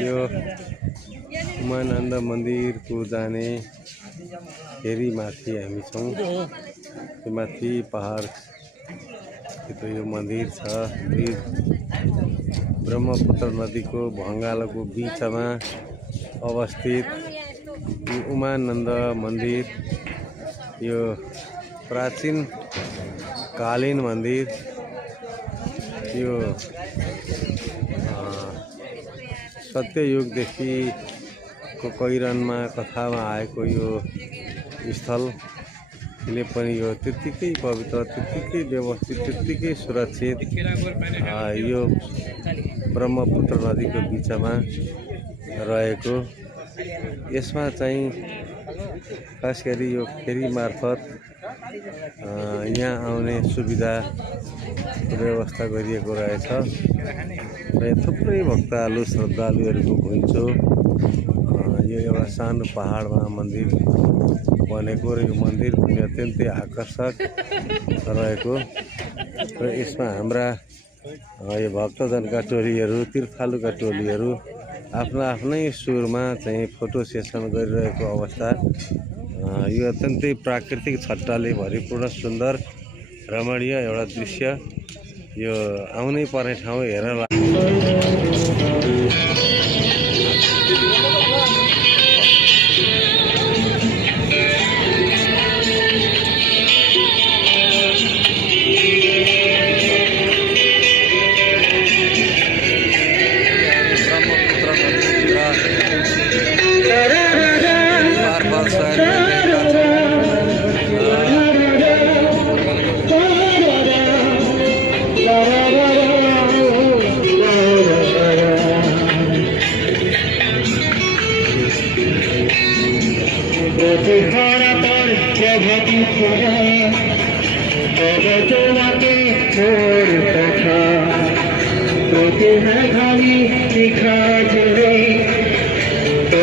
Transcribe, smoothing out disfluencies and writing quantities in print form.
यो उमानन्द मन्दिरको जाने फेरि माथि हामी छौँ। यो माथि पहाड यो मन्दिर छ। ब्रह्मपुत्र नदीको भङ्गालोको बिचमा अवस्थित यो उमानन्द मन्दिर यो प्राचीन कालीन मन्दिर यो सत्ययुगदेखि को कैरनमा कथामा आएको यो स्थलले पनि यो त्यत्तिकै पवित्र, त्यत्तिकै व्यवस्थित, त्यत्तिकै सुरक्षित यो ब्रह्मपुत्र नदीको बिचमा रहेको। यसमा चाहिँ खास गरी यो फेरी मार्फत यहाँ आउने सुविधा व्यवस्था गरिएको रहेछ र थुप्रै भक्तहरू श्रद्धालुहरूको घुइँचो यो एउटा सानो पहाडमा मन्दिर बनेको र यो मन्दिर पनि अत्यन्तै आकर्षक रहेको र यसमा हाम्रा यो भक्तजनका टोलीहरू, तीर्थालुका टोलीहरू आफ्नै सुरमा चाहिँ फोटो सेसन गरिरहेको अवस्था। यो अत्यन्तै प्राकृतिक छट्टाले भरिपूर्ण सुन्दर रमणीय एउटा दृश्य। यो आउनै पर्ने ठाउँ हेरेर खाली लिखा चले तो